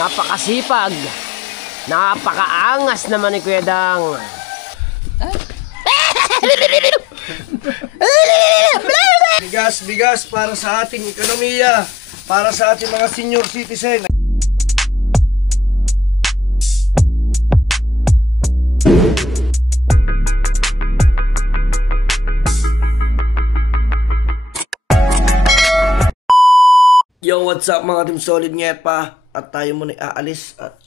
Napakasipag. Napakaangas naman ni Kuya Dang. Bigas para sa ating ekonomiya, para sa ating mga senior citizen. Yo, what's up mga Team Solid Nyet pa? At tayo muna aalis at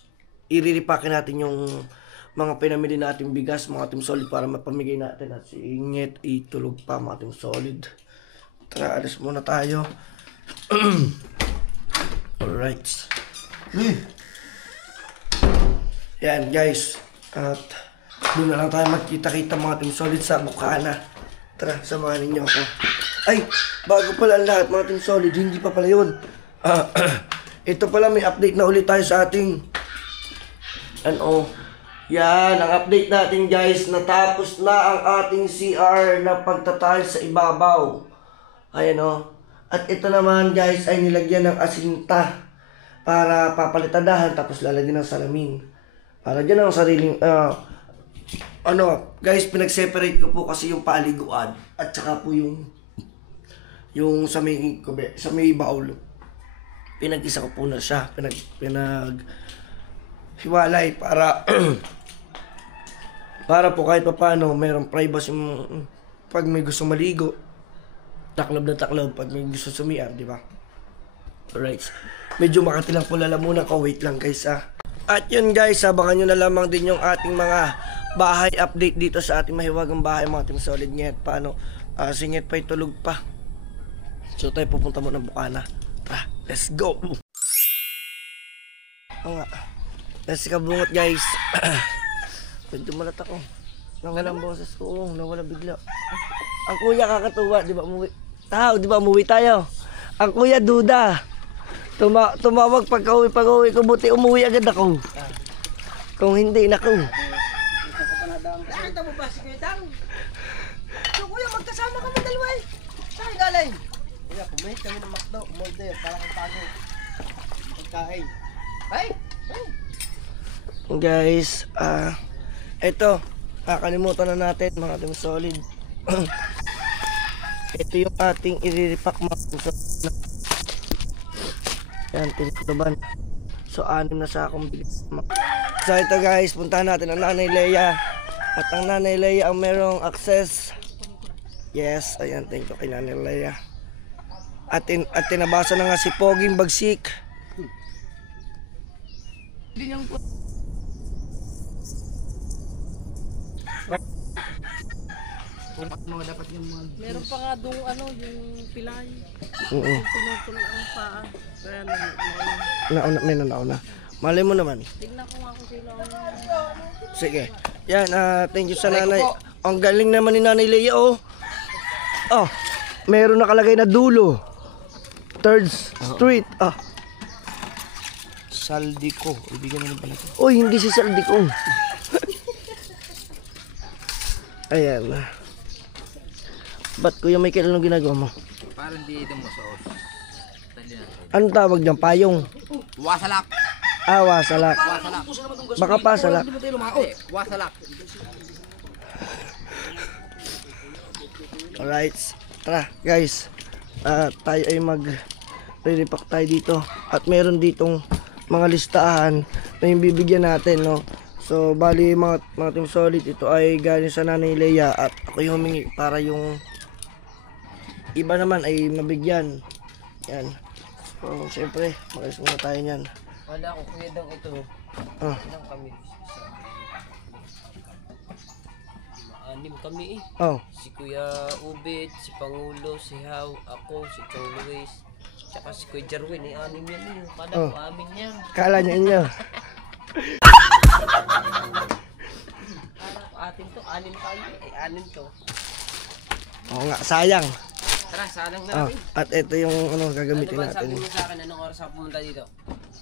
iriripakin natin yung mga pinamili natin bigas mga Team Solid para mapamigay natin. At si Nyet itulog pa mga Team Solid. Tara, alis muna tayo. Alright. Yan guys. At doon na lang tayo magkita-kita mga Team Solid sa Bukana. Tara, samahan ninyo ako. Ay, bago pala ang lahat mga Team Solid, hindi pa pala yun. Ito pala, may update na ulit tayo sa ating yan, ang update natin guys. Natapos na ang ating CR na pagtatayos sa ibabaw. Ayan At ito naman guys ay nilagyan ng asinta para papalitadahan, tapos lalagyan ng salamin para dyan ang sariling guys, pinag-separate ko po kasi yung paliguan at saka po yung sa may baul. Pinag-isa ko po na siya, hiwalay para para po kahit paano mayroong privacy pag may gusto maligo, taklob na taklob pag may gusto sumiar, di ba? Alright. Medyo makati lang po lalamunan ko, wait lang guys At yun guys, abangan nyo na lamang din yung ating mga bahay update dito sa ating mahiwagang bahay mga Team Solid Nyet. Paano? Si Nyet pa itulog pa. So tayo pupunta mo ng Bukana. Tara, let's go! Let's kabungot guys. Pwede malat ako. Nawala ang boses ko. Nawala bigla. Ang kuya kakatuwa, di ba umuwi? Di ba umuwi tayo? Ang kuya duda. Tumawag pag-uwi ko, buti umuwi agad ako. Kung hindi, naku. Nakita mo ba si Kuya Dang? So kuya, magkasama kami dalawa eh. Saan galing? Kuya, pumayit kami ng McDo, molder, para kang tago. Pagkain. Ay! Guys, eto, kakalimutan na natin mga Team Solid. Ito yung ating iriripak mga Team Solid. Yan, tinituban. So, 6 na sa akong bigas. So, ito guys, puntahan natin ang Nanay Leia. At ang Nanay Leia ang merong access. Yes, ayan, thank you kay Nanay Leia. At tinabasa na nga si Poging Bagsik. Meron pa nga doon yung pilay. Pinutol ang paa. Kaya Nauna. Malay mo naman. tignan ko nga kung sila. Sige. Yan, thank you sa nanay. Ang galing naman ni Nanay Leia, meron nakalagay na dulo. 3rd Street. Saldico. Ibigyan mo na pala ito. Uy, hindi si Saldico. Ayan. Ba't Kuya Michael, anong ginagawa mo? Parang di mo sa oras. Anong tawag dyan? Payong? Wasalak. Wasalak. Baka pasalak. Wasalak. Alright. Tara guys. Tayo ay mag-re-repack tayo dito. At meron ditong mga listahan na yung bibigyan natin, So bali mga Team Solid, ito ay galing sa Nanay Leia. At ako yung humingi para yung iba naman ay mabigyan. Yan. So syempre, mag-alis muna tayo nyan. Wala ko Kuya Dang ito. Ilang kami? 6 kami eh. Si Kuya Ubit, si Pangulo, si How, ako, si Chong Luis, tsaka si Kuya Jarwin. 6 yan eh. Kala ko amin yan. Kala nyo inyo. Atin to, 6 tayo eh. 6 to. Oo nga, sayang. Tara, salang na rin. At ito yung gagamitin Ano ba natin. sabi mo sa akin, anong oras ako pumunta dito?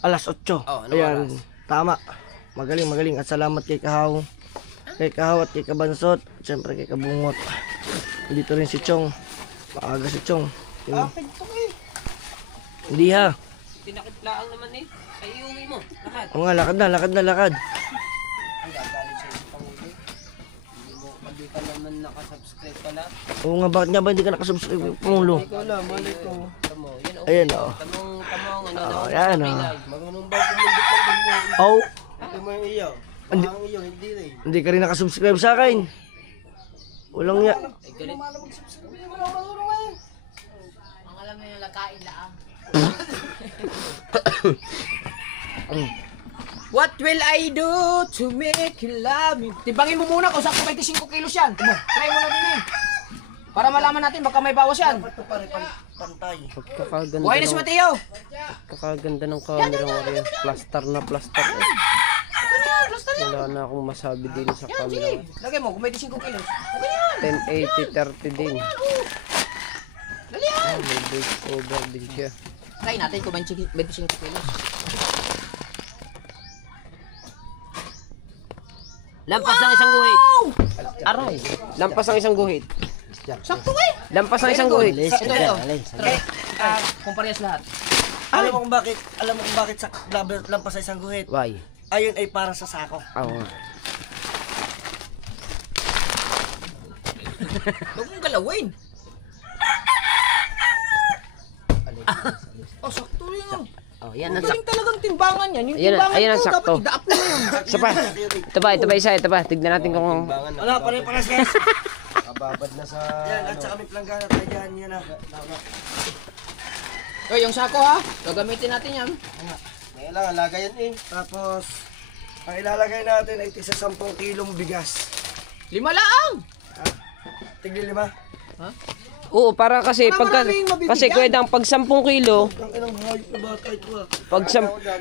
Alas 8. Anong Ayan, oras? tama. Magaling. At salamat kay Kahaw. Kay Kahaw at kay Kabansot. At syempre kay Kabungot. Dito rin si Chong. Maaga si Chong. Hindi ha. Tinakitlaan naman eh. Ay, iuwi mo. Lahat. O nga, lakad na, lakad na, lakad. Ang gagalit sa'yo sa Pangulo. Hindi ka naman nakasubscribe pala. Oo nga, bakit nga ba hindi ka nakasubscribe yung Pangulo? Ikaw lang, mali ko. Tamo, yan o. Ayan o. Tamong ano. Oh, yan o. Marunong ba pumindot lang din mo? Oh, Hindi mo yung iyo. Hindi. Ang iyo, hindi rin. hindi ka rin nakasubscribe sa akin. Walang ya. Ay, galit. What will I do to make you love me? Timbangin mo muna kung saan 25 kilos yan. Try mo na din eh. Para malaman natin, baka may bawas yan. Ito pare, pantay. Pagkakaganda Buhay na si Mateo. Pagkakaganda ng camera mo rin. Plaster na plaster eh. Wala na akong masabi din sa camera. Lagay mo, kung may 25 kilos. 1080-30 din. Dali yan. May base over din siya. Try natin kung may 25 kilos. Lampas ng isang guhit. Aray. Lampas ng isang guhit. Sakto eh. Lampas ng isang guhit. Ito. Kung parehas lahat. Alam mo kung bakit sa lampas sa isang guhit? Why? Ayun ay para sa sako. Oo nga. Huwag mong galawin. Oh, sakto rin yun. Oh, yan ang Galing talagang timbangan yan. Yung Ayan, timbangan ayan ang ito, sakto. dapat i-up mo na yun. Isa pa. Ito pa. Tignan natin kung... Wala, pare-paras guys. Kababad na sa... Yan, at saka may planggana tayo dyan, yan na. O, yung sako ha. Gagamitin natin yan. Ngayon lang, alaga yan eh. Tapos, ang ilalagay natin ay tigsa 10 kilong bigas. 5 lang. Tigli 5. Oo, para kasi Para pagka... maraming mabibigyan. Kasi kuwedang pag 10 kilo, Ang ilang hayop na bata ito ah.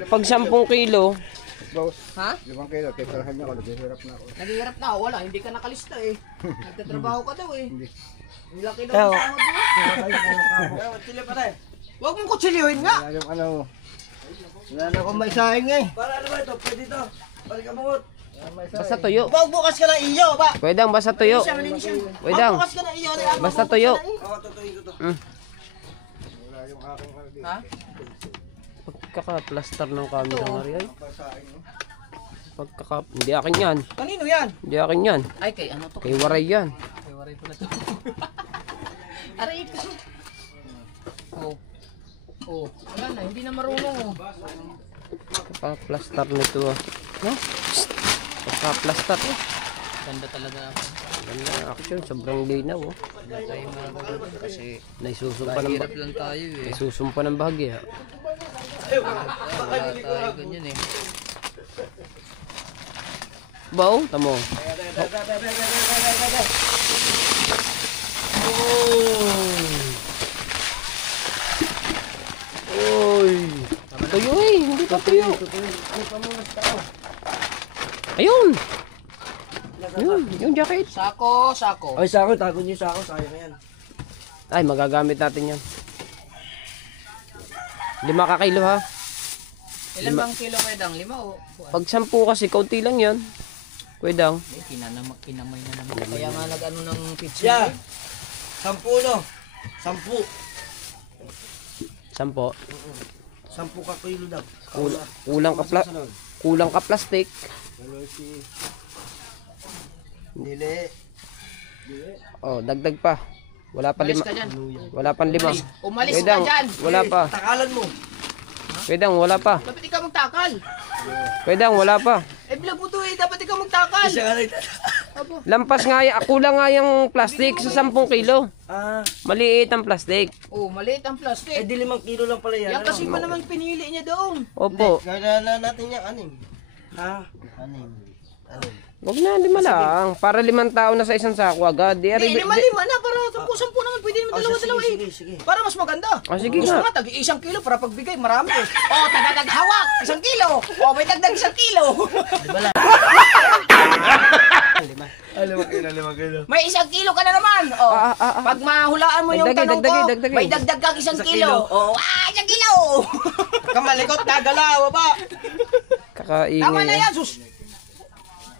pag 10 kilo, Ha? 5 kilo, titirahan niya ako, naghihirap na ako. Naghihirap na. Wala, hindi ka nakalista eh. Nagtatrabaho ka daw eh. Ang laki daw Ew. ng sahod mo. Tili pa tayo. Huwag mong kutsilihin nga. Wala yung ano, wala na akong may sahing eh. Para ano ba ito? Pwede ito. Balik ka bungot. basta tuyo. Bukas ka ng iyo ba? Pwedang basta tuyo. Pwedang. Bukas ka ng iyo. Basta tuyo. Oo, tutuyin ko to. Ha? Pagkaka-plaster ng camera nga rin. Hindi akin yan. Kanino yan? Hindi akin yan. Ay, kay ano to? Kay Waray yan. Kay waray ko na to. Aray ka. Oh. Oh. Wala na, hindi na marunong oh. Pagkaka-plaster nito ah. No? Pagkaka-plaster eh. Ganda talaga. Ganda ng action. Sobrang linaw oh. Tayo mga kasi Naisusumpa ng hirap lang tayo eh. Naisusumpa ng bahagya. Wala tayo ganyan eh. Bao, tamo. Oy. Tuyo eh, hindi pa tuyo. Ayun. Ayun, yung jacket. Sako, sako. Ay, sako. Tago niyo yung sako. Sayang yan. Ay, magagamit natin yan. 5 kakilo ha. Ilan bang kilo kayo dang? 5 o? Pag 10 kasi, kaunti lang yan. Pwedang. Kinamay na naman. Kaya nga nag-ano ng pizza. Yan. 10 no. 10. 10. 10 ka kilo daw. Kulang ka plastic. Dili. Oh, dagdag pa. Wala pa Umalis 5. ka dyan. Wala pa 5. Umalis ka Pwedang, dyan. wala pa. Takalan mo. Pwedang, wala pa. Dapat ikaw magtakal. Pwedang, wala pa. Eh, vlog mo to eh. Dapat ikaw magtakal. Isa ka rin. Lampas nga, kulang nga yung plastic sa 10 kilo. Ah, Maliit ang plastic. Oh, maliit ang eh plastic. di 5 kilo lang pala yan. Yan kasi pa naman pinili niya doon. Opo. Kaya na natin yung anim. Ha? Anim. Wag na, 5 lang. Para 5 tao na sa isang sako agad. Eh, 5 na para 10 naman. Pwede naman dalawa-dalawa eh. Sige. Para mas maganda. Ah, sige Gusto nga. nga, tagi 1 kilo para pagbigay, marami eh. Oh, tagadag hawak, 1 kilo. Oh, may dagdag 1 kilo. Ay, 5 kilo. May 1 kilo ka na naman. Oh, pag mahulaan mo yung Dagdagin, tanong ko, dagdagin. may dagdag kang 1 kilo. Oh, 1 kilo. Kamalikot, dadalaw ba? Kakaingay. Tama na yan, sus.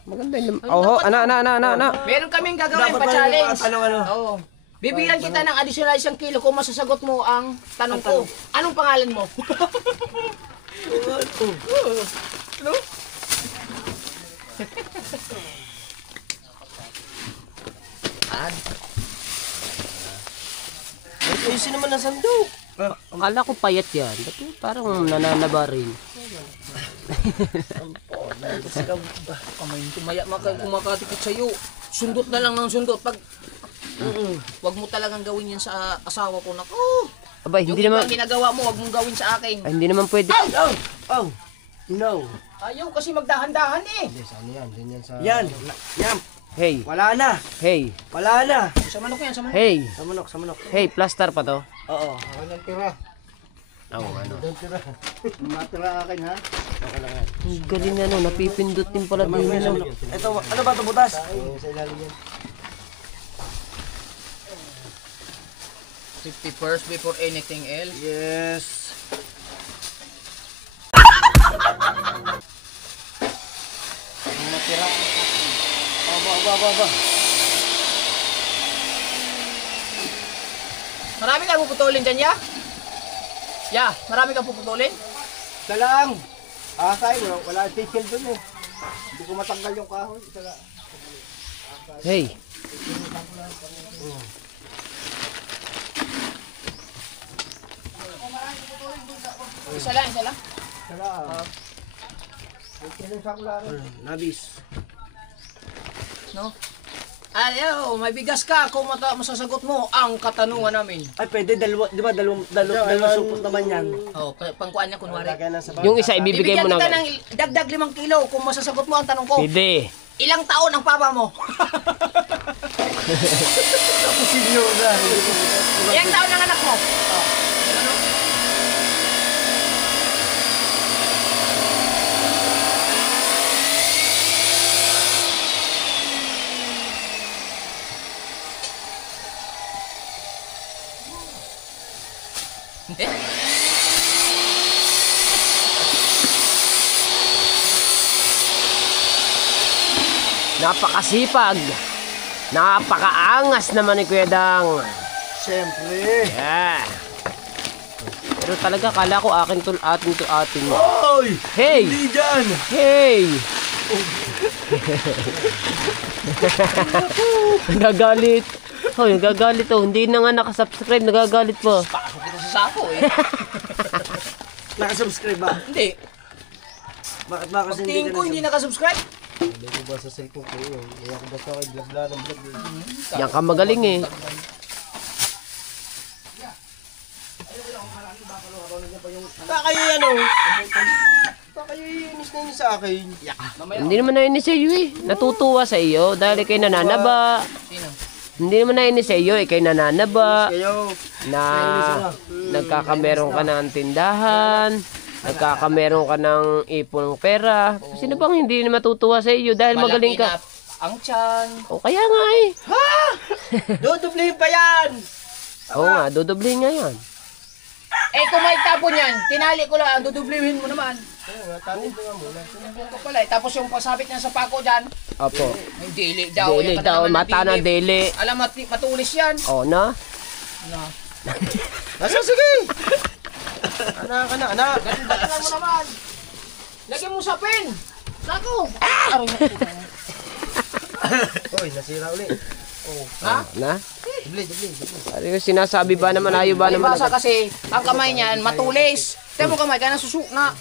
Maganda yung... Oho, ana. Meron kaming gagawin Dapat pa pala yung challenge. mga tanong ano. Oo. Bibilang kita ng additional 1 kilo kung masasagot mo ang tanong ko. Anong pangalan mo? Ano? Ayusin naman ang sandok. Akala ko payat yan. Ba't parang nananaba rin? Kamay tumaya kumakatikot sa'yo. Sundot na lang ng sundot. Pag wag mo talagang gawin yan sa asawa ko. Naku! Aba, Yung hindi naman... ibang ginagawa mo, wag mong gawin sa akin. Ay, hindi naman pwede. Oh, no. Ayaw kasi magdahan-dahan eh. Yan. Yan. Hey, Wala na. hey, Wala na. Sa manok yan, sa manok. hey, Sa manok, sa manok. hey, plaster pa to? Oo. Oo, ano. Matira akin ha. Ang galing na, no, napipindot din pala din nila. Ito, ano ba ito butas? Sa ilalim yan. 50 first before anything else. Yes. Matira. Aba. Marami kang puputulin dyan, ya? Ya, marami kang puputulin? Isa lang. Asay, wala titil dun eh. Hindi ko matanggal yung kahoy. Isa lang. Hey, Isa lang, isa lang. Isa lang. Nabis. No? Ayaw, may bigas ka kung masasagot mo ang katanungan namin. Ay, pwede. Dalawa, di ba? Dalawa supot naman yan. Oh, pangkuan niya kunwari. Lagyan na sa yung isa ibibigay Bibigyan mo kita na. ng dagdag 5 kilo kung masasagot mo ang tanong ko. Pwede. Ilang taon ang papa mo? Sinyora. Ilang taon ang anak mo? Hindi. Napakasipag. Napakaangas naman ni Kuya Dang. Siyempre. Yeah. Pero talaga, kala ko atin to atin. Oy! Hey! Hindi dyan! Hey! Nagagalit. Oh, nagagalit oh. Hindi na nga nakasubscribe, nagagalit pa. Pasok ito sa sako eh. Nakasubscribe ba? Hindi. Bakit ba kasi hindi Tingin ka ko hindi nakasubscribe. Hindi ko ba sa cellphone ko yun? Kaya ko basta kay vlog ng vlog. Yan ka magaling eh. Baka kayo yan oh. Baka kayo inis na inis sa akin. Hindi naman nainis sa iyo eh. Natutuwa sa iyo dahil ikay nananaba. Sino? Hindi naman nainis sa iyo, ikay nananaba. Kayo. Na nagkakameron ka ng tindahan. Nagkakameron ka ng ipon ng pera. Sino bang hindi na matutuwa sa iyo dahil magaling Malaki ka? na ang tiyan. O kaya nga eh. Dudublihin pa yan. Oo nga, dudublihin nga yan. Eh kung may tapon yan, tinali ko lang, dudublihin mo naman. Tatin ko nga muna. Sumbong ko pala eh. Tapos yung pasabit niya sa pako dyan, Opo. yung dili daw. Dili yung daw, naman mata na bilib. dili. Alam, matulis yan. O na? Na. Nasa sige. Anak. Ganun mo naman. Lagyan mo sa pen. Sako. Aray na po. Hoy, nasira ulit. Ha? Na? Dubli. Ano yung sinasabi ba naman, ayaw ba May naman? basa kasi, ang kamay niyan matulis. Tiyan mo kamay, kaya nasusuk na.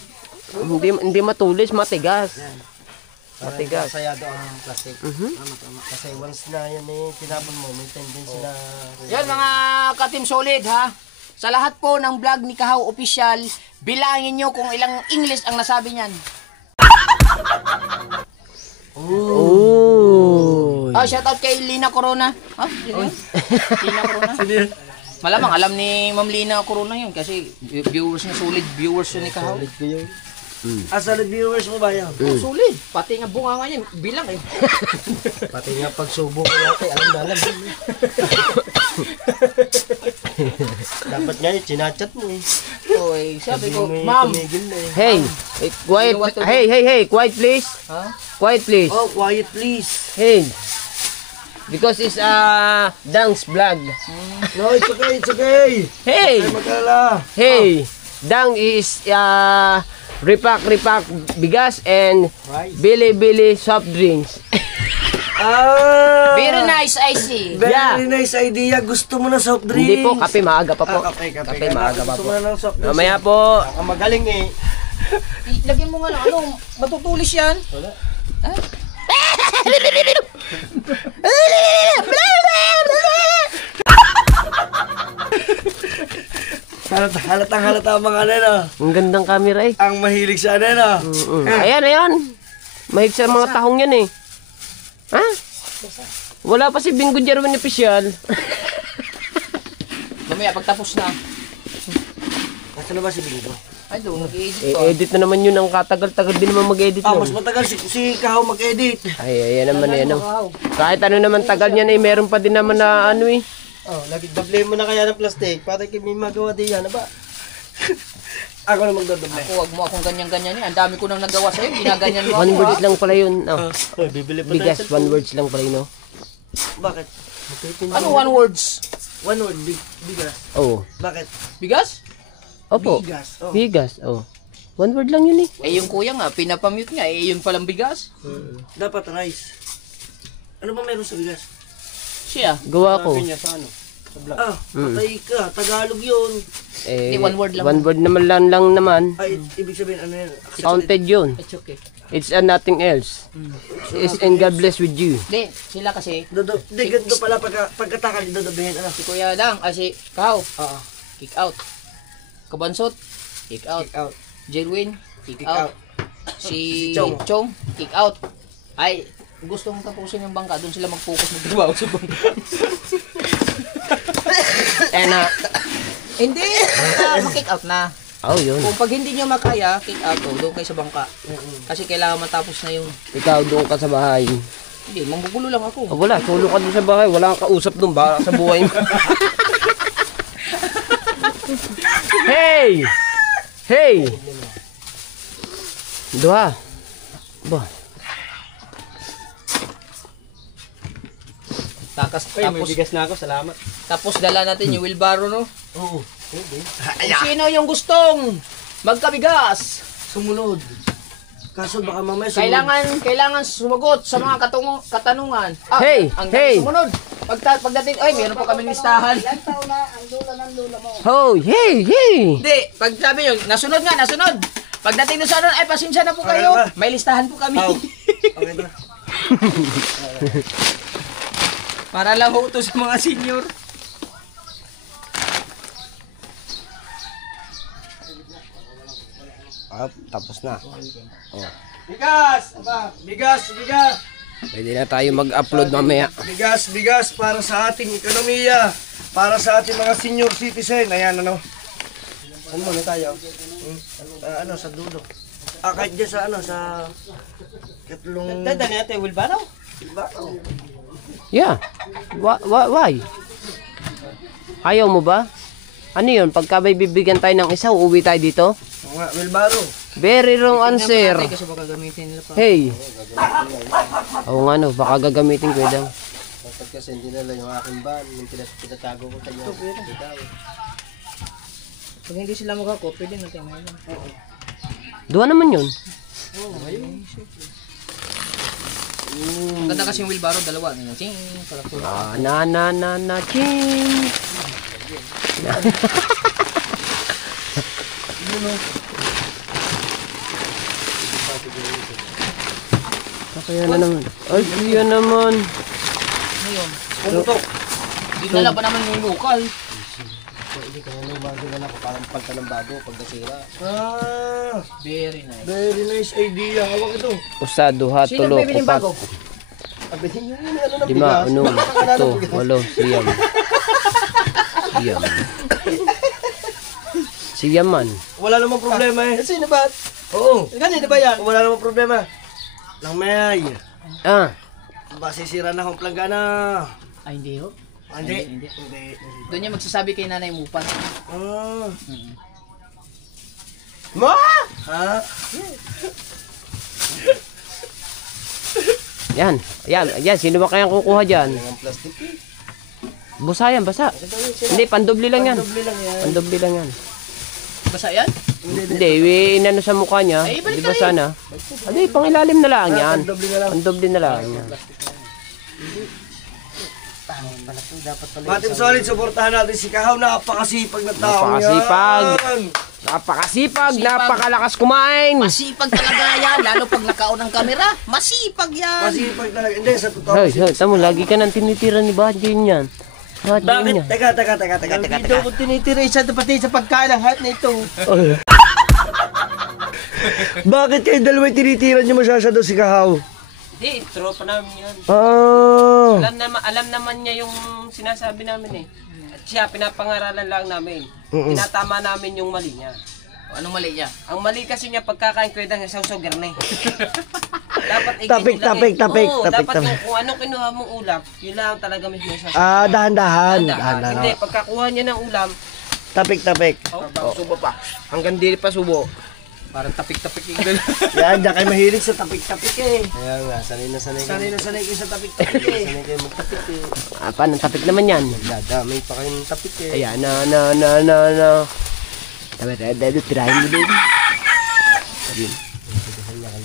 Hindi matulis, matigas. Matigas. Sayado ang plastic. Tama. Kasi once na yan eh, tinapon mo, may tendency na... Yan mga ka-team solid ha. Sa lahat po ng vlog ni Kahaw Official, bilangin nyo kung ilang English ang nasabi niyan. Oh. Shoutout kay Lina Corona. Ha? Lina Corona? Malamang alam ni Ma'am Lina Corona yun kasi viewers na solid viewers yun ni Kahaw. Ulit ko yun. Solid viewers mo ba yan? Solid. Pati nga bunga nga yan, bilang eh. Pati nga pagsubo ko yate, alam na alam. Dapat nga yun, chinachat mo eh. Oy, sabi ko, Hindi mo Ma'am. tumigil na eh. Hey, quiet. Hey, quiet please. Ha? Quiet please. Oh, quiet please. Hey. Because it's Dang's vlog. No, it's okay, it's okay. Hey! Ay, magkalala. Hey! Dang is repack bigas and Billy soft drinks. Very nice, I see. Very Yeah. nice idea. Gusto mo na soft drinks? Hindi po, kape maaga pa po. Kape maaga pa Gusto po. mo na ng soft drinks? Mamaya po. Ang magaling eh. Lagyan mo nga ng ano, matutulis yan. Halatang-halata ang mga ano. Ang gandang camera eh. Ang mahilig sa ano. Ayan. Mahig sa mga tahong yan eh. Ha? Wala pa si Bingo Jerwin official. Mamaya, pagtapos na. Nasaan na ba si Bingo? Ay, doon, nag-i-edit ko. Edit na naman yun. Ang katagal-tagal din naman mag-edit Mas nun. matagal si Kahaw mag-edit. Ay, ayan naman eh. Ano. Kahit ano naman tagal niyan eh. Meron pa din naman na ano eh. Oh, lagi doble mo na kaya ng plastic para may magawa din yan, ba? Ako na magdodoble. Huwag mo akong ganyan-ganyan yan. Ang dami ko nang nagawa sa'yo. Ginaganyan mo One ako, words ha? lang pala yun. Oh. Bibili pa Bigas, one words lang pala yun. No? Bakit? Ano one words? One word, bigas. Oh. Bakit? Bigas? Opo. Bigas. Oh. Bigas. Oh. One word lang yun eh. Eh, yung kuya nga, pinapamute nga. Eh, yun palang bigas. Dapat rice. Ano ba meron sa bigas? Siya. Gawa ko. Sabi niya sa ano? Patay ka. Tagalog yun. Eh, Hindi, one word lang. One word naman naman. Ay, ibig sabihin ano yan? Counted yun. It's okay. It's nothing else. It's and God bless with you. Hindi, sila kasi, Di, ganito pala pagkatakal dodobehin. Ano? si Kuya Dang, si Kaw, Oo. kick out. Kabansot, kick out. Kick out. Jerwin, kick Kick out. out. Si Chong. Chong, kick out. Ay, gusto mong tapusin yung bangka, doon sila mag-focus magtrabaho sa bangka. And Hindi, mag-kick out na. oh yun. Kung pag hindi nyo makaya, kick out o doon kayo sa bangka. Kasi kailangan matapos na yung, Ikaw doon ka sa bahay. hindi, mambugulo lang ako. Oh, wala, solo ka doon sa bahay. Wala kang kausap doon. Baka sa buhay mo. Hey! Hey! Dua. Ba. May bigas na ako, salamat. Tapos dala natin yung wheelbarrow, no? Oo. Kung sino yung gustong magkabigas, Sumunod. Kaso baka mamaya sumunod. kailangan sumagot sa mga katanungan. Ah, Hey, ang hey. sumunod. Pagdating, ay, meron po kaming listahan. Oh, hey, hey! Hindi, pag sabi nyo, nasunod. Pagdating doon sa ano, ay, pasensya na po kayo. Okay ba? May listahan po kami. Oh. Okay na. Para lang ho ito sa mga senior. Tapos na. Bigas! Aba, bigas! Pwede na tayo mag-upload mamaya. Bigas para sa ating ekonomiya. Para sa ating mga senior citizen. Ayan, ano. Ano muna tayo? Ano, sa dulo. Kahit dyan sa ano, sa katlong... Dali natin, wheelbarrow? Yeah. Why? Ayaw mo ba? Ano yun? Pagka may bibigyan tayo ng isa, uuwi tayo dito? Oo nga, Wilbaro. Very wrong answer. Kasi baka gamitin nila pa. Hey! Oo nga no, baka gagamitin ko daw. Kapag kasi hindi nila yung aking van, yung pinatago ko sa inyo. Pag hindi sila magkako, pwede natin ngayon. Duwa naman yun. Ganda kasi yung wheelbarrow, dalawa. Ching, para po. Ching! Kaya na naman. Ay, kaya naman. Ngayon, pumutok. Dinala pa naman yung lokal. Hindi ka nang bago na ako, parang pagka ng bago, pag nasira. Very nice. Very nice idea. Hawak ito. Usa, duha, Sino tulo, bibiling upat, bago? Sabihin nyo yun, ano ng lima, bigas? unong, ito, walo, siyam. Siyam man. Wala namang problema eh. Sino ba? Oo. Ganito ba yan? Wala namang problema. Lang may. Ah, Basisira na akong planggana. Ay, hindi ho. Hindi. Doon niya magsasabi kay Nanay Mupan. Ma! Ha? Yan. Sino ba kayang kukuha dyan? Ang plastic eh. Basa yan, basa. Hindi, pandobli lang yan. Doble lang yan. Pandobli lang yan. Basa yan? Hindi, inano sa mukha niya. Di ba sana? Hindi, pangilalim na lang yan. Doble na lang. Pandobli na lang yan. Matim Solid, suportahan natin si Kahaw. Napakasipag na tao Napakasipag. yan. Napakasipag, napakalakas kumain. Masipag talaga yan, lalo pag nakaon ng kamera. Masipag yan. Masipag talaga. Hindi, sa totoo. Hoy, tamo, lagi ka nang tinitira ni Badjin yan. Bakit? Teka. Dito ko tinitira isa pati sa pagkain ng hat na ito. Bakit kayo dalawa tinitira niyo masyado si Kahaw? Hindi, tropa namin yan. Ah. Alam naman niya yung sinasabi namin eh. At siya, pinapangaralan lang namin. Tinatama namin yung mali niya. Anong mali niya? Ang mali kasi niya pagkakain ko yung sausaw garne. Dapat Tapik. Oo, dapat yung kung anong kinuha mong ulam, yun lang talaga mismo yung sausaw. Ah, dahan-dahan. Hindi, pagkakuha niya ng ulam, Tapik. subo pa. Hanggang dili pa subo. Parang tapik-tapik yung gano'n. Yan, diyan kayo mahilig sa tapik-tapik eh. Kaya nga, sanay na sanay Sanay na sanay kayo sa tapik-tapik eh. Sanay kayo magtapik eh. Paano tapik naman yan? Dadamay pa kayo ng tapik eh. Ayan, no. Tirahin mo din.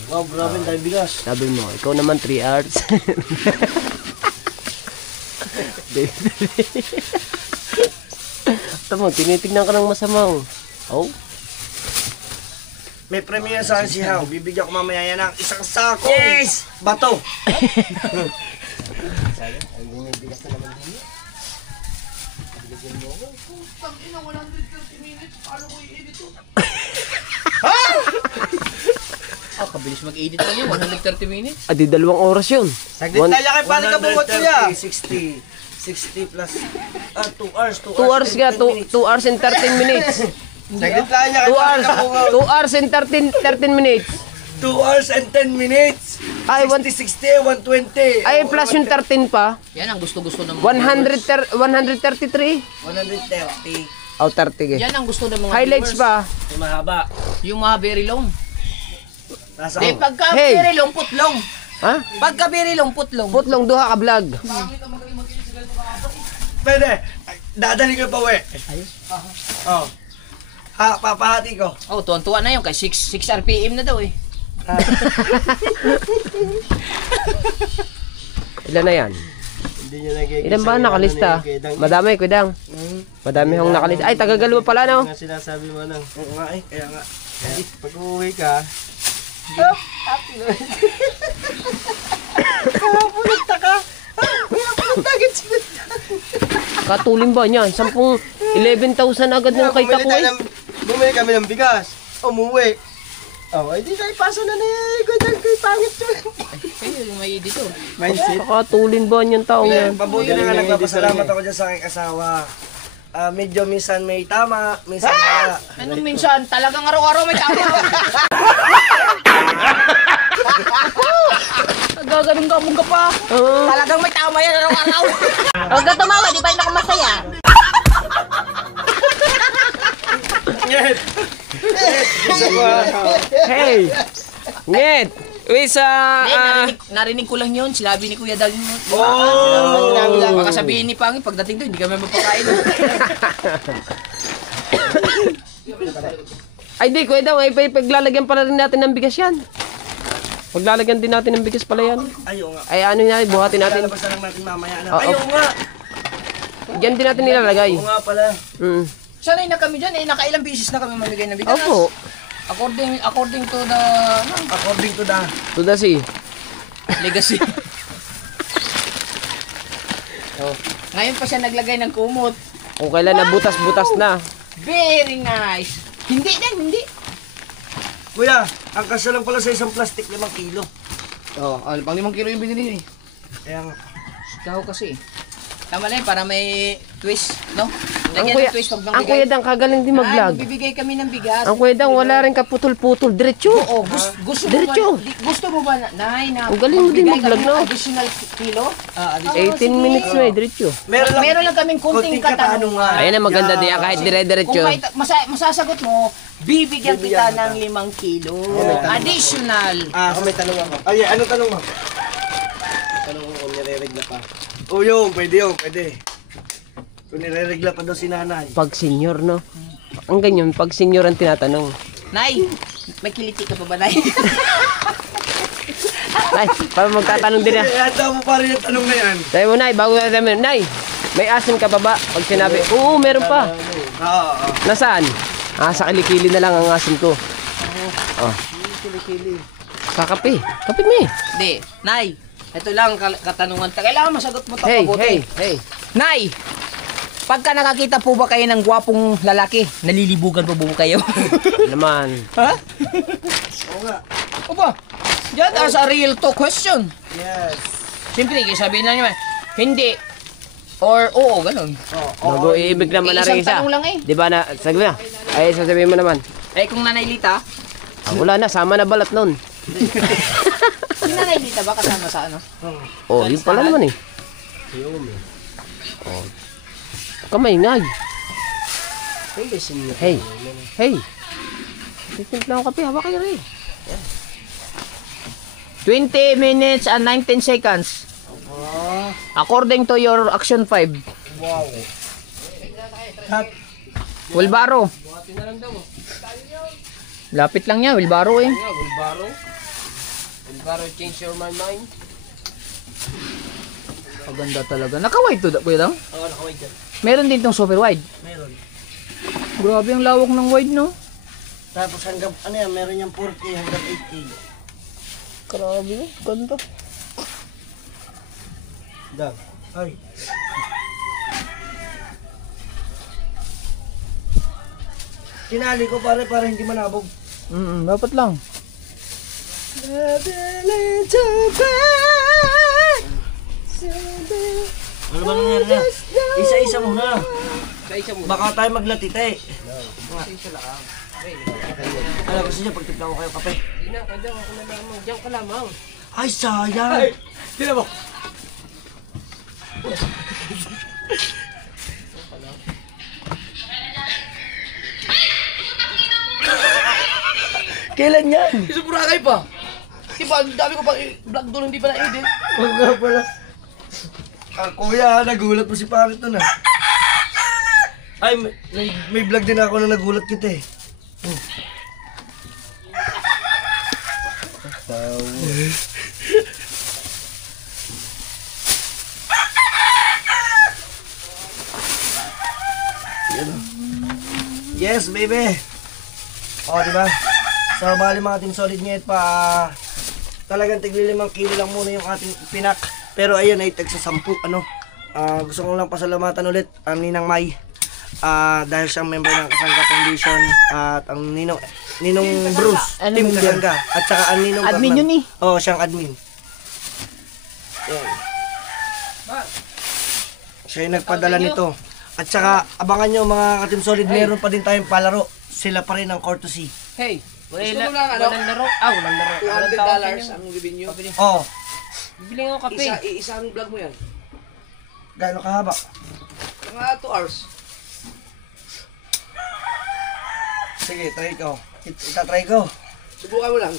Wow, grabe ang dahil bigas. Sabi mo, ikaw naman 3 hours. Tama, tinitignan ka ng masamang. Oh? May premiere sa akin si Haw. Bibigyan ko mamaya yan ng isang sako. Yes! Bato. Kabilis mag-edit lang yun, 130 minutes. Di 2 oras yun. Saglit tayo kay paano ka bumot kuya? 60 plus 2 hours. 2 hours nga, 2 hours and 13 minutes. Saglit tayo kay 2 hours, 2 hours and 13 minutes. 2 hours and 10 minutes. Ay, 60, 120. Ay, plus yung 13 pa. Yan ang gusto-gusto ng 133. 130. Oh, 30 Yan ang gusto ng mga Highlights viewers. pa. Mahaba. Yung mga very long. Nasa Di, pagka Hey. very long, putlong. Ha? Pagka very long, putlong. Putlong duha ka vlog. Pwede. Dadali ko pa uwi. Oh. Ha, papahati ko. Oh, tuwan-tuwa na yun, kay 6 RPM na daw eh. Ilan na yan? Hindi niya nagiging. Ilan ba nakalista? Madami, kuidang. Madami hong nakalista. Ay, tagagalawa pala, no? Nga sinasabi mo nang. Oo nga eh, kaya nga. Pag uuwi ka, Katulin ba niyan? 11,000 agad ng kay Takoy. bumili kami ng bigas. Umuwi. Oh, ay di kayo pasa na ni Gandang kay pangit yun. Kayo yung may edit oh. Mindset. Kakatulin ba niyan taong yan? Mabuti na nga nagpapasalamat ako dyan sa aking asawa. Medyo minsan may tama, minsan wala. Anong minsan, talagang araw-araw may tama. Gagaling ka mong ka pa. Talagang may tama yan araw-araw. Huwag ka tumawa, di ba yun ako masaya? Yes! Hey! Nget! Uy, sa... Narinig ko lang yun, silabi ni Kuya Dal. Oh! Baka sabihin ni Pangi, pagdating doon, hindi kami mapakain. Ay, di, kuya daw. Ay, paglalagyan pala rin natin ng bigas yan. Paglalagyan din natin ng bigas pala yan. Ayaw nga. Ay, ano na, buhatin natin. Lalabasan lang natin mamaya. Oo. Ayaw nga! Diyan din natin nilalagay. Oo nga pala. Sanay na kami dyan eh, nakailang beses na kami mamigay ng bigas. Opo. According to the According to the... To the sea. legacy. Ngayon pa siya naglagay ng kumot. Kung kailan na butas-butas na. Very nice. Hindi din, hindi. Kuya, ang kasya lang pala sa isang plastic 5 kilo. Oh, pang 5 kilo yung binili eh. Kaya nga. Ikaw kasi. Tama lang, para may twist, no? Ang Lagyan kuya, ng twist pag ang kuya dang kagaling din mag-vlog. bibigay kami ng bigas. Ang kuya dang wala rin kaputol-putol. Diretso. Oo, gusto mo Diretso. ba, gusto mo ba, Nay, na Ang galing mo din magbigay mag-vlog, kami ng no? additional kilo? 18 minutes na eh, diretso. Meron lang kaming kunting katanungan. Ayan na maganda diyan kahit dire-diretso. Kung may masasagot mo, bibigyan kita ng 5 kilo. Additional. Ako may tanong ako. Ay, ano tanong mo? nire-regla pa. O yun, pwede. Kung nire-regla pa daw si nanay. Pag senior, no? Ang ganyan, pag senior ang tinatanong. Nay, may kiliti ka pa ba, Nay? Nay, para magtatanong din na. Handa mo pa rin yung tanong na yan. Sabi mo, Nay, bago natin sabihin, Nay, may asim ka pa ba? Pag sinabi, oo, meron pa. Oo. Nasaan? Sa kilikili na lang ang asim ko. Oh. Kakape. Kape mo eh. Hindi, Nay. Ito lang katanungan. Kailangan masagot mo ito Hey, mabuti. hey. Nay, pagka nakakita po ba kayo ng gwapong lalaki, nalilibugan po ba kayo? Naman. Ha? Oo nga. Opa, yan as a real talk question. Yes. Siyempre, sabihin lang naman, hindi. Or oo, ganun. Nag-uibig naman na rin Isang isa. tanong lang eh. Di ba na, sabi na. Ay, sasabihin mo naman. Eh, kung Nanay Lita, Wala na, sama na balat nun. si Nanay Lita ba kasama sa ano? Oh, yun pala naman eh. Oh. Kamay nga. Hey. Hey. Titimpla ako kape, hawak kayo rin. 20 minutes and 19 seconds. According to your action 5. Wow. Wilbaro. Lapit lang niya, Wilbaro eh. Wilbaro, change your mind. Maganda talaga. Naka-wide to, kuya Dang? Oo, nakaway dyan. Meron din tong super wide. Meron. Grabe ang lawak ng wide, no? Tapos hanggang, ano yan, meron yung 4K hanggang 8K. Grabe, ganda. Dang. Ay. Tinali ko para hindi manabog. Dapat lang. Ano ba nangyari na? Isa-isa muna. Isa mo. Baka tayo maglatite. Alam ko siya, pagtipla ko kayo kape. Hindi na, diyan ako na lamang. Diyan ka lamang. Ay, sayang. Tignan mo. Kailan yan? Isa Boracay pa. Diba, ang dami ko pang vlog doon, hindi pa na-edit. Huwag nga pala. Kuya, nagulat mo si Pangit nun ah. Ay, may vlog din ako na nagulat kita eh. Yes, baby. O, diba? So, bali mga ating solid ngayet pa. Talagang tigli 5 kilo lang muna yung ating pinak. Pero ayun, ay tagsa 10. Gusto ko lang pasalamatan ulit ang Ninang May. Dahil siyang member ng Kasangga Foundation. At ang Ninong Bruce, Ano Team member? Kasangga. At saka ang Ninong Admin Bernard. yun eh. Oo, siyang admin. Yan. Siya yung nagpadala nito. At saka, abangan nyo mga katim solid, meron pa din tayong palaro. Sila pa rin ang courtesy. Hey, Gusto mo lang, ano? walang laro. Walang laro. $200 ang bibin nyo. Oh, Bibili ako kape. Isang vlog mo yan. gaano kahaba? Mga 2 hours. Sige, try ko. Itatry ko. Subukan mo lang.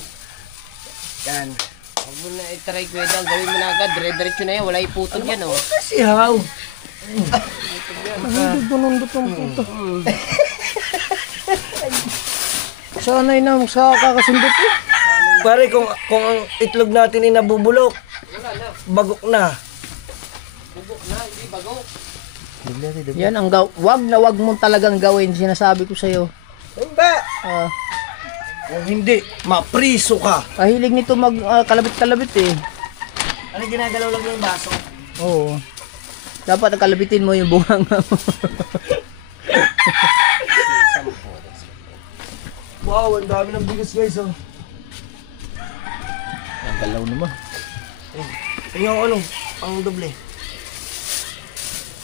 Yan. Huwag mo na i-try ko yan. Gawin mo na agad. Dire-diretso na yan. Wala iputol yan, oh. Kasi how? Sanay na, magkakasundot eh. Pare, kung ang itlog natin ay nabubulok, bagok na. Yan ang wag na wag mo talagang gawin, sinasabi ko sa'yo. Hindi. Ah, Kung hindi, mapriso ka. kahilig nito mag kalabit-kalabit eh. Ano ginagalaw lang yung baso? Oo. Dapat kalabitin mo yung bunganga mo. Wow, ang dami ng bigas guys oh. Ang galaw naman. Tingnan ko ano, ang doble.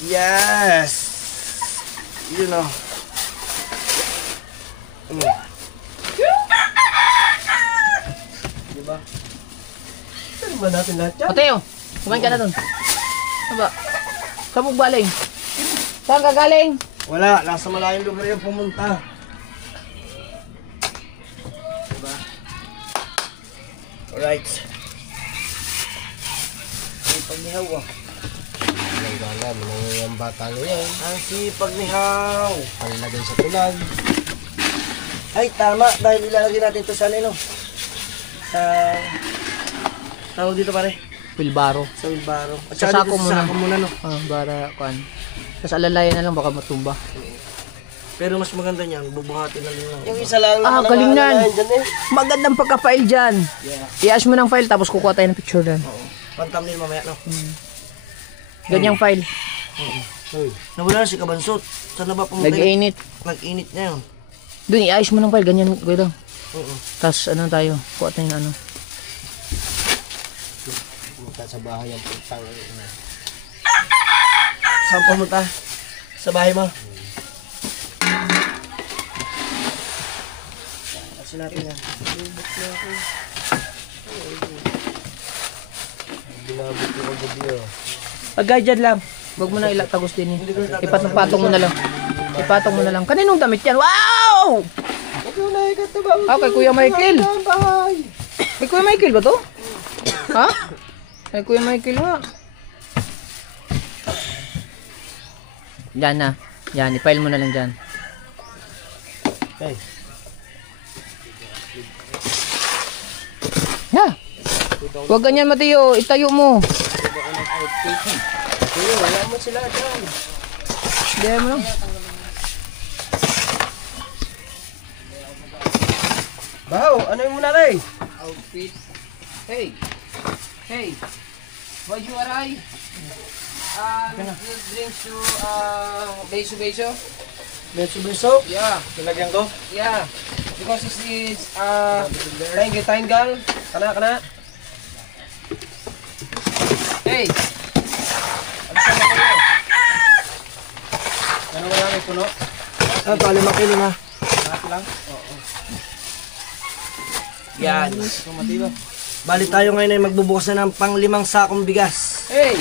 Yes! Yun oh. Diba? Saan ba natin lahat yan? Mateo, kumain ka na dun. Aba, saan mo galing? Saan ka galing? Wala, nasa malayong lugar yung pumunta. Diba? Alright. Pagnihaw ah. Gala, ang bata ngayon. Ang sipag ni Haw. Panglagay sa tulag. Ay, tama. Dahil ilalagay natin ito sa ano. Sa... Tawag dito pare. Pilbaro. Sa wilbaro. At Sa saka sako dito muna. Sa sako muna no. Para kuan. Tapos alalayan na lang baka matumba. Pero mas maganda niyan, bubuhatin na lang. Yung isa lang Ah, galing nan. dyan eh. Magandang pagka-file dyan. I-ash mo ng file tapos kukuha tayo ng picture dyan. Pan-thumbnail mamaya no. Ganyang file. Nawala na si Kabansot. Saan na ba pumunta? Nag-init. Nag-init na yun. Doon i-ayos mo ng file. Ganyan. Ganyan. Oo. Tapos ano tayo. Kuha tayo ng ano. Pumunta sa bahay ang putang. Saan pumunta? Sa bahay mo? Kasi natin yan. Ginabot ko kagabi oh. Agay dyan lang. Huwag mo na ilatagos din eh. Ipatong-patong mo na lang. Ipatong mo na lang. Kaninong damit yan? Wow! Ikaw na ikat ba? Ah, kay Kuya Michael. Ang bahay. Kay Kuya Michael ba to? Ha? Kay Kuya Michael ha? Diyan na. Yan, i-file mo na lang dyan. Okay. Ha? Huwag ganyan Mateo. Itayo mo. Kuya, wala mo sila dyan. Diyan mo lang. Bahaw, ano yung muna rin? Outfit. Hey. Hey. Why you arrive? Drinks to beso. Beso-beso? Yeah. Nilagyan ko? Yeah. Because this is Tanggal. Kana. hey. Ano wala may puno? Ah, pali makili na. Lahat lang? Yan. Bali tayo ngayon ay magbubukas na ng pang-5 sakong bigas. Hey.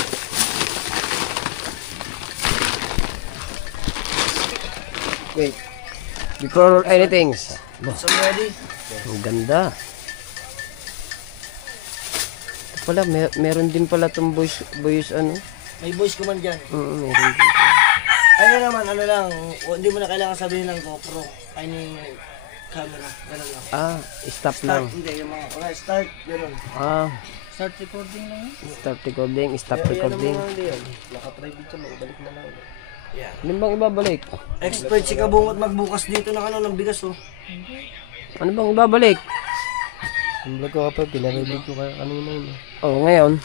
Wait. Before anything. So ready? Ang ganda. Ito pala, meron din pala itong boys ano. May voice ko man dyan. Meron din. Ayun naman, ano lang, hindi mo na kailangan sabihin ng GoPro. I mean, camera. Ganun lang. Stop Start, lang. hindi. Yung mga, okay, start, ganun. Start recording lang. Start recording, stop recording. Naka-private siya, maibalik na lang. Yeah. Ano bang ibabalik? Expert si Kabungot magbukas dito ng ano, ng bigas oh. Ano bang ibabalik? Ang vlog ko kapag pinarelate ko kayo kanina yun. Oh, ngayon?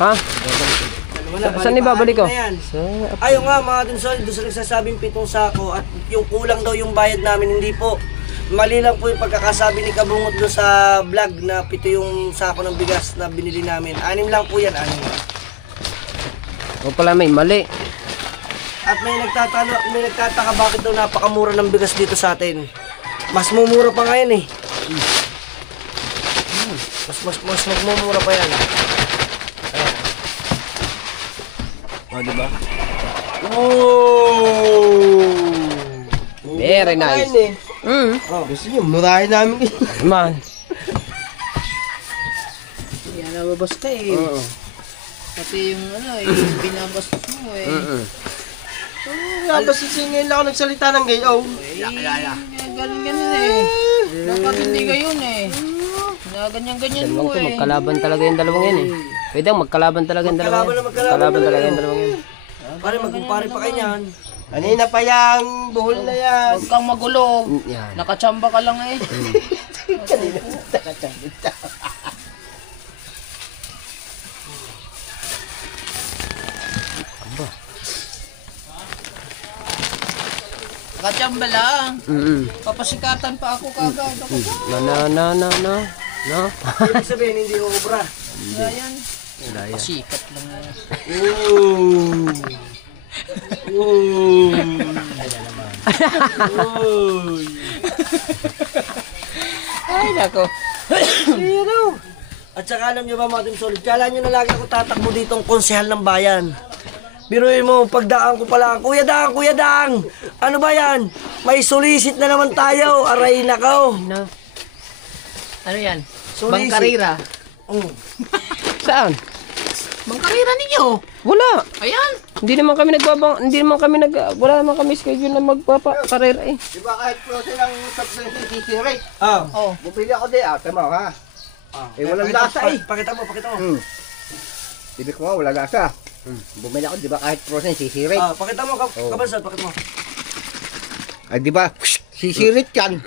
Ha? Wala, Saan ibabalik ko? na yan. Sa... Ayun nga mga tinsol, doon sa nagsasabing 7 sako at yung kulang daw yung bayad namin, hindi po. Mali lang po yung pagkakasabi ni Kabungot doon sa vlog na 7 yung sako ng bigas na binili namin. 6 lang po yan, 6. O pala may mali. At may nagtataka bakit daw napakamura ng bigas dito sa atin. Mas mumura pa ngayon eh. Mas magmumura pa yan. O, diba? Oh! Very nice. Oh, gusto nyo, murahin namin. Man. Yan, nababas ka eh. Pati yung ano eh, binabastos mo eh. Basta singin lang ako nagsalita ng gayo. Ganun eh. Dapat hindi gayon eh. Ganyan-ganyan mo eh. Magkalaban talaga yung dalawang yan eh. Pwede magkalaban talaga yung dalawang yan. Magkalaban talaga yung dalawang yan. Pare, magkumpare pa kayo yan. Kanina pa yan, buhol na yan. Huwag kang magulo. Yan. Nakachamba ka lang eh. Nakachamba lang. Papasikatan pa ako kagad. Ako ba? No. Ibig sabihin, hindi uubra. Yan. Pasikat lang yan. Ay, nako. At saka alam nyo ba mga Team Solid, kala nyo na lagi ako tatakbo dito ang konsehal ng bayan. Biruin mo, pagdaan ko pala, Kuya Dang! Ano ba yan? May solicit na naman tayo, aray nakaw. Ano yan? Sulisit. Bangkarira. Saan? Mangkarera ninyo. Wala. Ayan. Hindi naman kami wala naman kami schedule na magpapakarera eh. Di ba kahit protein ang substance sisirit? Oh. Bumili ako di, tama ha? Eh, walang lasa eh. Pakita mo, pakita mo. Sabi ko nga, wala lasa. Bumili ako, di ba kahit protein sisirit? Pakita mo, kabansan, pakita mo. Ay, di ba, sisirit yan.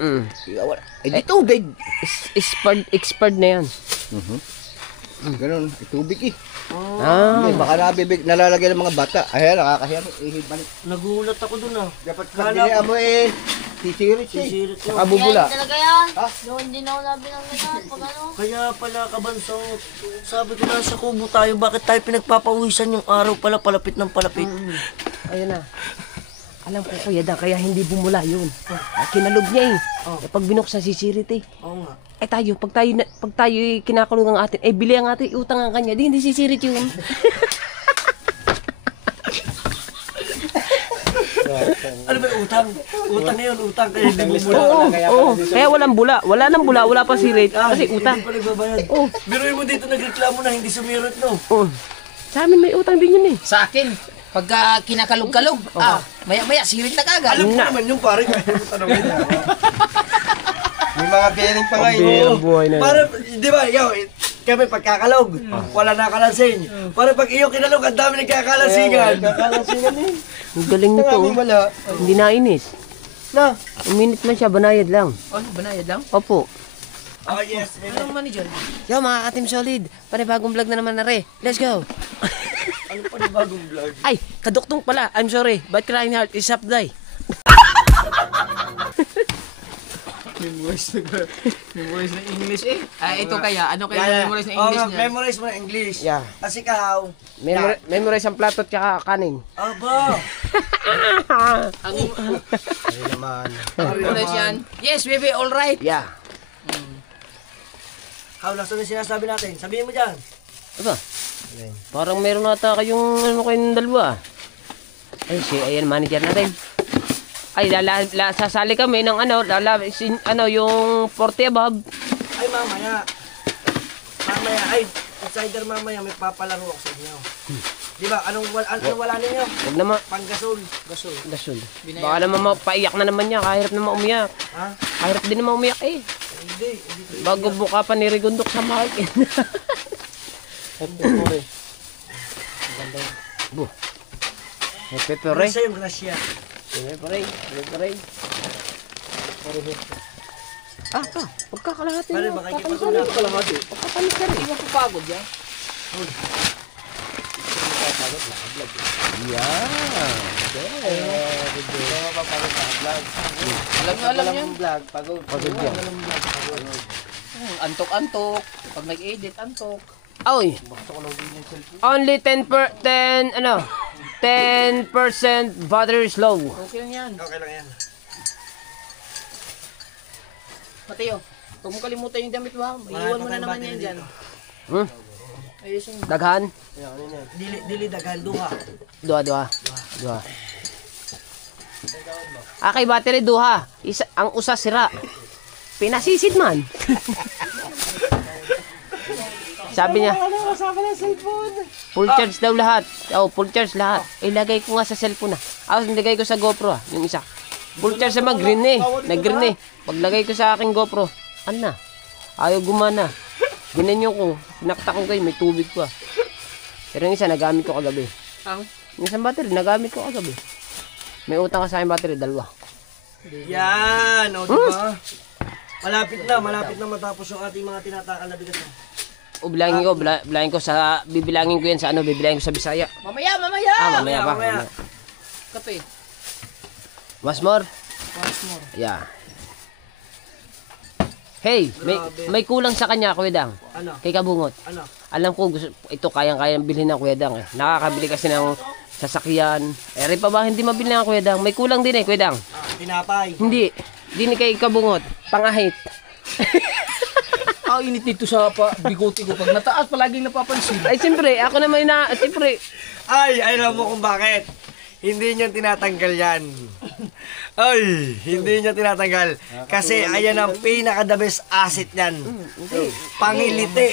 Eh, di tubig. Expired na yan. Ganun, tubig eh. Ah. Hindi, baka nalalagay ng mga bata. Ay, nakakahiya mo, ihibalik. Nagulat ako dun Dapat pagdilihan mo eh, sisirit eh. Sirit yun. Abubula. Talaga yan. Noon din ako nabinangitan pag ano. Kaya pala kabanso, sabi ko nasa kubo tayo, bakit tayo pinagpapawisan yung araw pala palapit ng palapit? Ayun na. Alam ko kuya da, kaya hindi bumula yun. Kinalog niya eh. Pag binuksan sisirit eh. Oo nga. Eh tayo, pag tayo kinakulong ang atin, bili ang atin, utang ang kanya, di hindi sisirit yun. Ano ba utang? Utang na yun, utang kaya hindi bumula. Oo, kaya walang bula. Wala nang bula, wala pa sirit. Kasi utang. Hindi pa nagbabayad. Biruin mo dito nagreklamo na hindi sumirot, no? Sa amin may utang din yun eh. Sa akin, pagka kinakalog-kalog, maya-maya, sirit na kagad. Alam ko naman yung pare, kaya mo tanongin na. May mga bearing pa nga eh. Ang buhay na yun. Para, di ba, ikaw, kami pagkakalog, wala nakalansing. Para pag iyo kinalog, ang dami nagkakalansingan. Kakalansingan eh. Ang galing nito. Wala. Hindi nainit. Na. Uminit man siya, banayad lang. Ano, banayad lang? Opo. Oh, yes. Anong manager? Yo mga ka-Team Solid, panibagong vlog na naman na re. Let's go. Ano pa na bagong vlog? Ay, kaduktong pala. I'm sorry, but crying heart is up die. Memorize na English eh. Ito kaya, ano kaya memorize na English niya? Memorize mo na English. Yeah. Kasi kahaw. Memorize ang plato at saka kanin. Aba. Ang memorize yan. Yes, baby, all right. Yeah. How, nasa na sinasabi natin? Sabihin mo dyan. Aba, parang meron nata kayong ano kayong dalawa. Ay, ayan, manager natin. Ay, sasali kami ng yung 40 above. Ay, mamaya. Mamaya, ay, insider mamaya, may papalaro ako sa inyo. Di ba? Anong wala ninyo? Huwag naman. Panggasol. Gasol. Gasol. Baka naman mapaiyak na naman niya. Kahirap naman umiyak. Ha? Kahirap din naman umiyak eh. Hindi. Bago buka pa ni Rigondok sa mic. Bu. May pepper eh. Ano sa'yo, grasya? Pepper eh. Pagkakalahati Pare, mo. makikipagula ako kalahati. Pagkakalit ka rin. Hindi mo papagod yan. Alam niyo. Pagod yan. Antok-antok. Pag nag-edit, antok. Oy. Only 10% battery is low. Okay lang yan. Okay lang yan. Mateo, huwag mo kalimutan yung damit mo ha. Iiwan mo na naman yan dyan. Hmm? Ayusin mo. Daghan. Dili daghal duha. Duha. Kay battery duha. Ang usa sira. Pinasisid man. Sabi niya. Full charge daw lahat. Full charge lahat. Ilagay ko nga sa cellphone na. Nilagay ko sa GoPro yung isa. Full charge naman, green eh. Nag-green eh. Paglagay ko sa aking GoPro, ayaw gumana. Ginanyo ko, pinakta ko kayo, may tubig pa. Pero yung isa, nagamit ko kagabi. Yung isang battery, nagamit ko kagabi. May utang ka sa aking battery, 2. Yan, o diba? Malapit na matapos yung ating mga tinatakal na bigas. Bilangin ko bibilangin ko yan sa bibilangin ko sa Bisaya. Mamaya! Mamaya pa. Kape. Once more? Yeah. Hey, may kulang sa kanya, Kuya Dang. Ano? Kay Kabungot. Ano? Alam ko, ito kayang-kayang bilhin ng Kuya Dang eh. Nakakabili kasi ng sasakyan. Rin pa ba hindi mabili ng Kuya Dang? May kulang din eh, Kuya Dang. Tinapay. Hindi. Di kay Kabungot. Pangahit. Ang init nito sa bigote ko. Pag nataas, palaging napapansin. Ay, siyempre, ako naman siyempre. Ay, alam mo kung bakit. Hindi niyo tinatanggal yan. Ay, hindi niya tinatanggal. Kasi ayan ang pinaka-the best asset niyan. Pangiliti.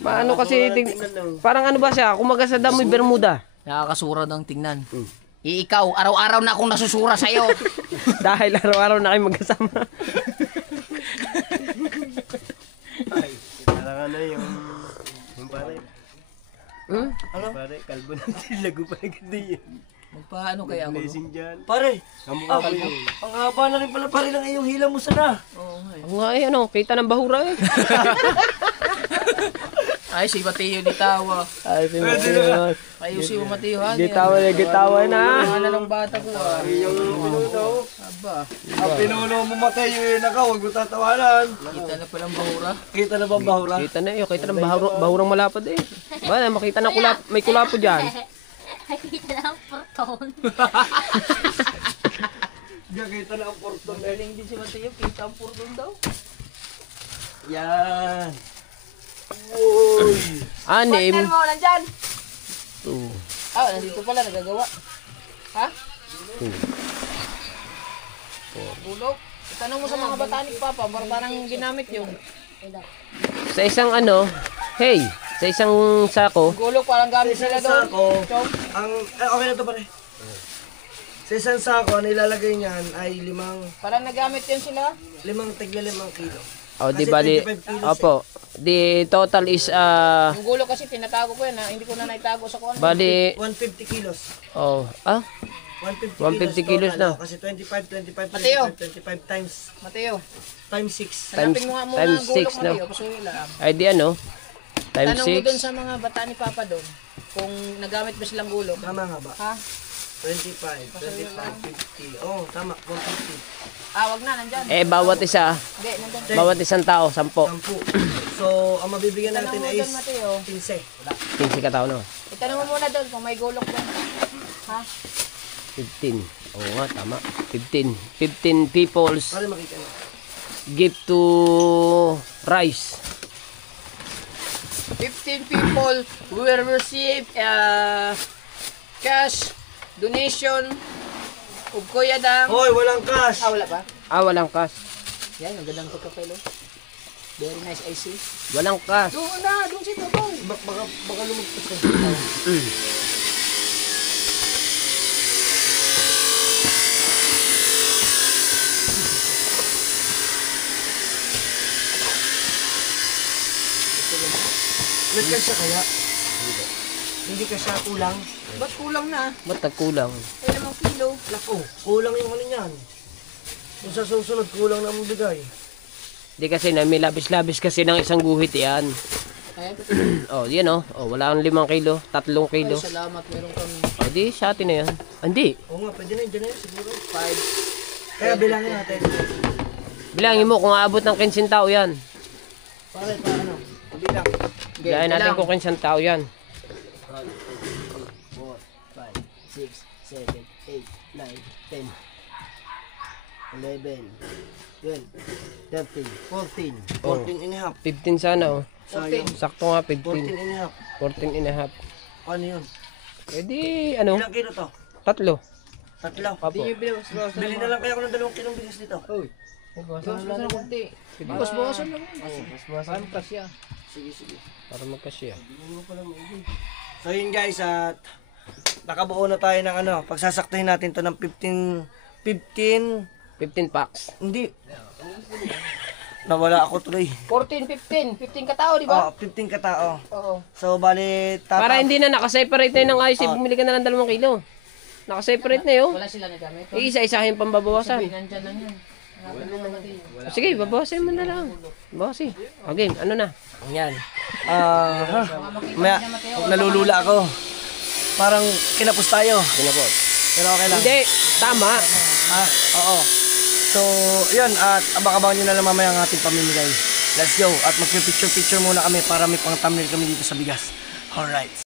Paano kasi, parang ano ba siya? Kumaga sa damoy Bermuda. Nakakasura ng tingnan. Ikaw, araw-araw na akong nasusura sa'yo. Dahil araw-araw na kayo magkasama. Parang ano yung pare. Ano? Pare, kalbo na lago pa ganda yan. Magpaano kaya ako? Blessing dyan. Pare, Kamukha ko yun. ang haba na rin pala pare ng iyong hila mo sana. Oo nga eh, ano, kita ng bahura eh. Ay, si Mateo di tawa. Ay, sinunod. Ayusin mo Mateo ha. Gitawa na. Ano ng bata ko ah. Yung pinuno. Aba, Ang pinuno mo matay yun na ka, huwag mo tatawanan. kita na palang bahura. Kita na ba ang bahura? Kita na eh, kita ng bahurang malapad eh. Ba, makita na may kulapo dyan. Nakita na ang porton. Gagita na ang porton. Galing din si Mateo, kita ang purdon daw. Yan. Anim. Partner mo, nandyan. 2. Ah, nandito pala, nagagawa. Ha? Bulok. Tanong mo sa mga bata ni Papa, parang ginamit yun. Sa isang ano, hey, sa isang sako, Gulok, parang gamit Sa sila isang doon. sako, okay na to pare. Sa isang sako, ang ilalagay niyan ay Parang nagamit yun sila. tigla 5 kilo. oh, di Kasi ba di, 25 kilos opo, the total is, Yung gulok kasi tinatago ko yan, hindi ko na naitago sa kuwan. bali, 150 kilos. 150 kilos total, na. Kasi 25 Mateo. times Mateo, times 6. hanapin mo nga muna times ang gulok, six, no? Mateo. Pasuyo lang. Ay di ano, times Tanong mo doon 6. sa mga bata ni Papa doon, kung nagamit ba silang gulok. Tama nga ba? Ha? 25, 50. Oh, tama, 150. Ah, wag na, nandyan. Eh, bawat isa, Hindi, nandyan. bawat isang tao, 10. 10. So, ang mabibigyan Tanong natin mo ay doon, Mateo. 15. 15 katao no? Itanong mo muna doon kung may gulok doon. Ha? 15. Oo nga, tama. 15. 15 peoples Para makita na. give to rice. 15 people will receive cash donation ug kuya dang. Hoy, walang cash. Ah, wala ba? Walang cash. Yan, ang gandang pagkapelo. Very nice IC. Walang cash. Doon na, doon si Totoy. Baka lumagpas ka. May cash kaya? Hindi ka siya kulang. Ba't kulang na? Ba't nagkulang? Ay, lamang kilo. Lako, kulang yung ano niyan. Kung sa susunod, kulang na mabigay. Di kasi na may labis-labis kasi ng isang guhit yan. Ay, Oh, yan oh. Oh, wala kang 5 kilo, 3 kilo. salamat. Meron kami Oh, di sa atin na yan. Hindi. Oo nga, pwede na yun, dyan na yun siguro. 5. Kaya bilangin natin. Bilangin mo kung aabot ng 15 tao yan. Pare, paano? Bilang. Bilangin natin kung 15 tao yan. 4, 5, 6, 7, 8, 9, 10, 11, 12, 13, 14. 14 and a half. 15 sana oh. Sayang. Sakto nga 14 15. and a half. 14 and a half. Paano yun? Eh di, ano? Ilang kilo to? 3. Tatlo. Apo. Bili na lang kaya ako ng 2 kilong bigas dito. Bawasan na konti. Bawas-bawasan lang. Bawas-bawasan pa siya. Sige, sige. Para magkasya. So yun guys, at nakabuo na tayo ng ano, pagsasaktuhin natin to ng 15 15 packs. hindi. Nawala ako tuloy. 14, 15. 15 katao, di ba? 15 katao. Oo. So bali, Para hindi na nakaseparate na yun ng IC, bumili ka na ng 2 kilo. Nakaseparate na yun. Wala sila nagamit. Iisa-isahin pambabawasan. Nandyan lang yan. Sige, babawasin mo na lang. Bawasin. O game, ano na? Yan. Nalulula ako. Parang kinapos tayo. Pinapot. Pero okay lang. Hindi, tama. Oo. So, yun. At abang-abang nyo na lang mamaya ang ating pamimigay. Let's go. At magpipicture-picture muna kami para may pang thumbnail kami dito sa bigas. Alright.